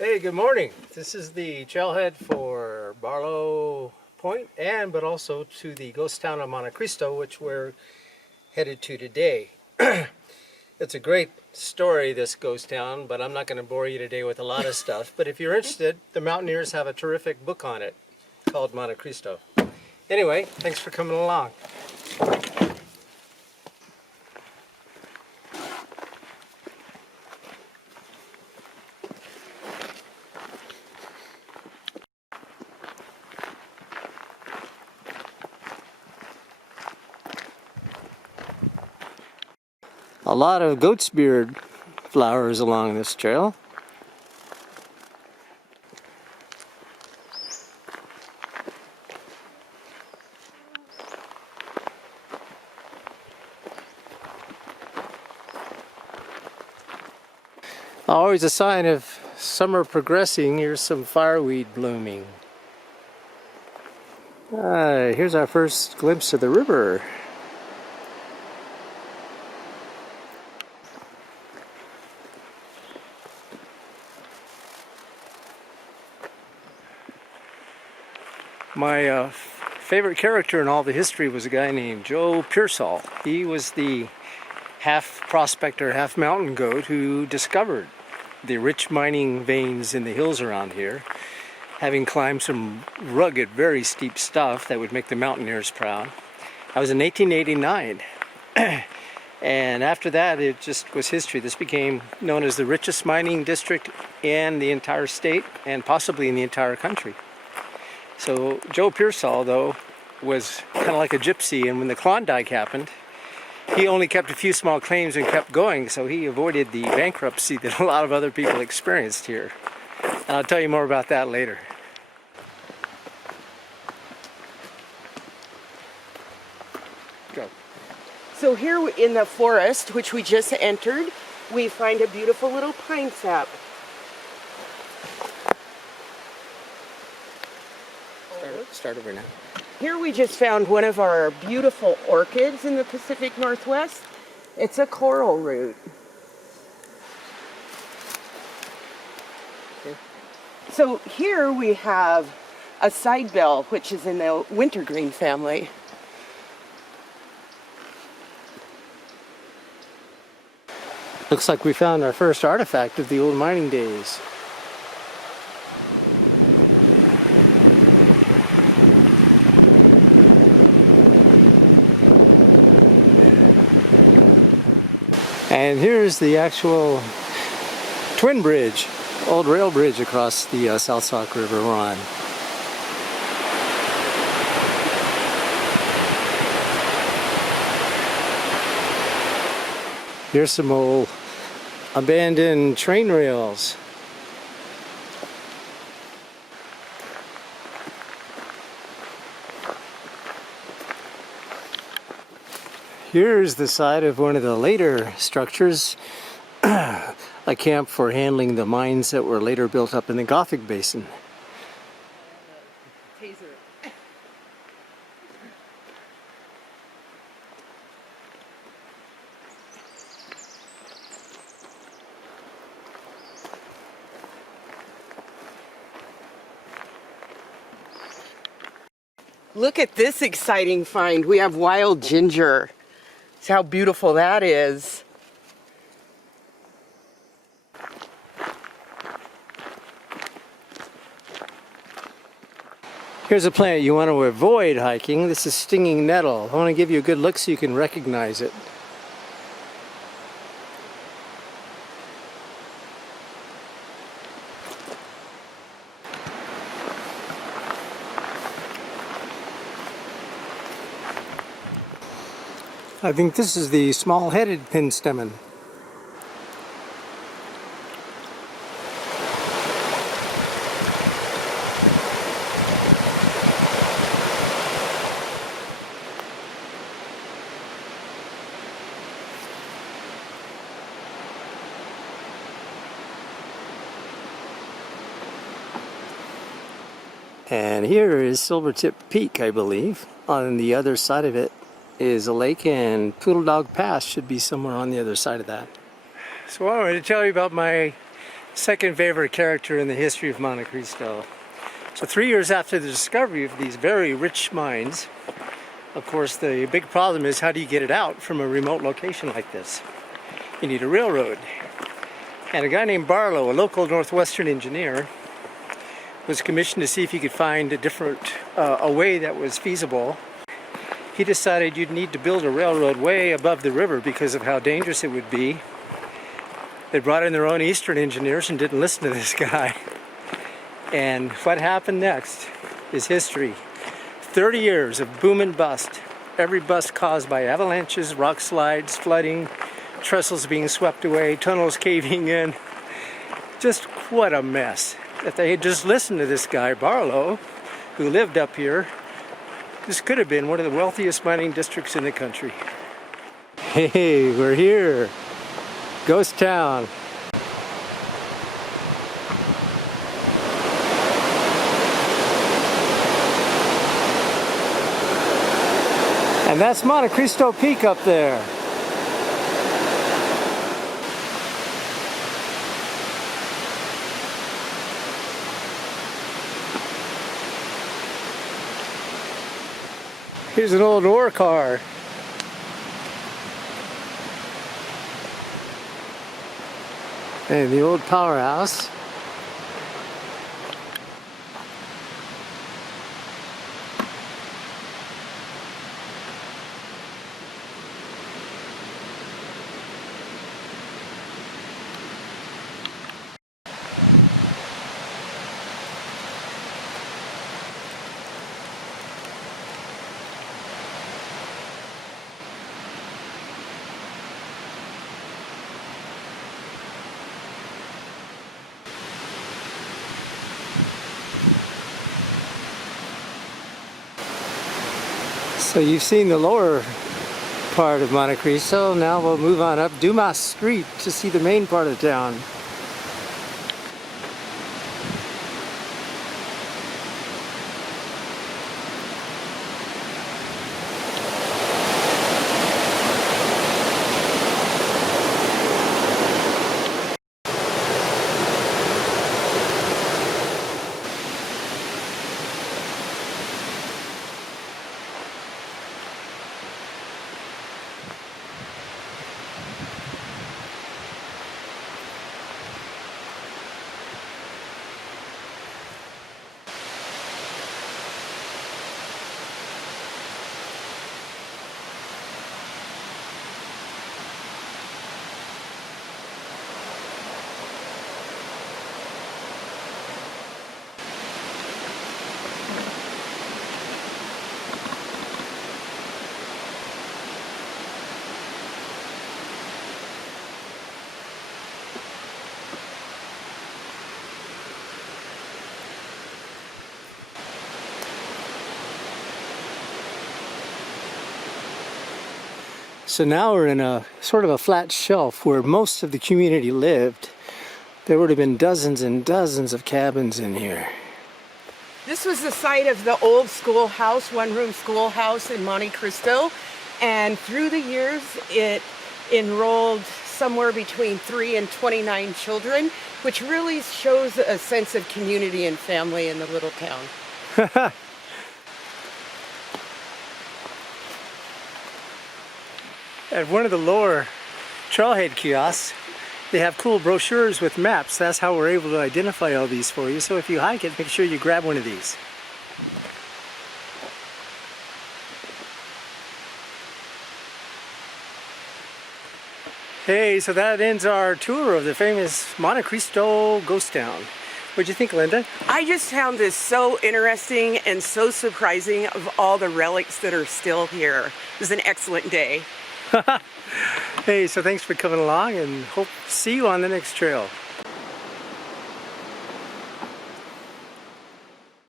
Hey, good morning. This is the trailhead for Barlow Point but also to the ghost town of Monte Cristo, which we're headed to today. It's a great story, this ghost town, but I'm not going to bore you today with a lot of stuff. But if you're interested, the Mountaineers have a terrific book on it called Monte Cristo. Anyway, thanks for coming along. A lot of goat's beard flowers along this trail. Always a sign of summer progressing. Here's some fireweed blooming. Here's our first glimpse of the river. My favorite character in all the history was a guy named Joe Pearsall. He was the half prospector, half mountain goat who discovered the rich mining veins in the hills around here, having climbed some rugged, very steep stuff that would make the mountaineers proud. That was in 1889. And after that, it just was history. This became known as the richest mining district in the entire state and possibly in the entire country. So Joe Pearsall, though, was kind of like a gypsy, and when the Klondike happened, he only kept a few small claims and kept going, so he avoided the bankruptcy that a lot of other people experienced here. And I'll tell you more about that later. Go. So here in the forest, which we just entered, we find a beautiful little pine sap. Start over now. Here we just found one of our beautiful orchids in the Pacific Northwest. It's a coral root. Okay. So here we have a side bell, which is in the wintergreen family. Looks like we found our first artifact of the old mining days. And here's the actual twin bridge, old rail bridge across the South Sauk River we're on. Here's some old abandoned train rails. Here's the side of one of the later structures, a camp for handling the mines that were later built up in the Gothic Basin. Taser. Look at this exciting find. We have wild ginger. See how beautiful that is. Here's a plant you want to avoid hiking. This is stinging nettle. I want to give you a good look so you can recognize it. I think this is the small-headed pinstemon. And here is Silvertip Peak, I believe. On the other side of it is a lake, and Poodle Dog Pass should be somewhere on the other side of that. So I wanted to tell you about my second favorite character in the history of Monte Cristo. So 3 years after the discovery of these very rich mines, of course the big problem is, how do you get it out from a remote location like this? You need a railroad. And a guy named Barlow, a local Northwestern engineer, was commissioned to see if he could find a way that was feasible. He decided you'd need to build a railroad way above the river because of how dangerous it would be. They brought in their own Eastern engineers and didn't listen to this guy. And what happened next is history. 30 years of boom and bust. Every bust caused by avalanches, rock slides, flooding, trestles being swept away, tunnels caving in. Just what a mess. If they had just listened to this guy, Barlow, who lived up here, this could have been one of the wealthiest mining districts in the country. Hey, we're here. Ghost town. And that's Monte Cristo Peak up there. Here's an old ore car. And the old Powerhouse. So you've seen the lower part of Monte Cristo. Now we'll move on up Dumas Street to see the main part of town. So now we're in a sort of a flat shelf where most of the community lived. There would have been dozens and dozens of cabins in here. This was the site of the old schoolhouse, one-room schoolhouse in Monte Cristo. And through the years, it enrolled somewhere between 3 and 29 children, which really shows a sense of community and family in the little town. At one of the lower trailhead kiosks, they have cool brochures with maps. That's how we're able to identify all these for you. So if you hike it, make sure you grab one of these. Hey, so that ends our tour of the famous Monte Cristo ghost town. What'd you think, Linda? I just found this so interesting and so surprising of all the relics that are still here. It was an excellent day. Hey, so thanks for coming along and hope to see you on the next trail.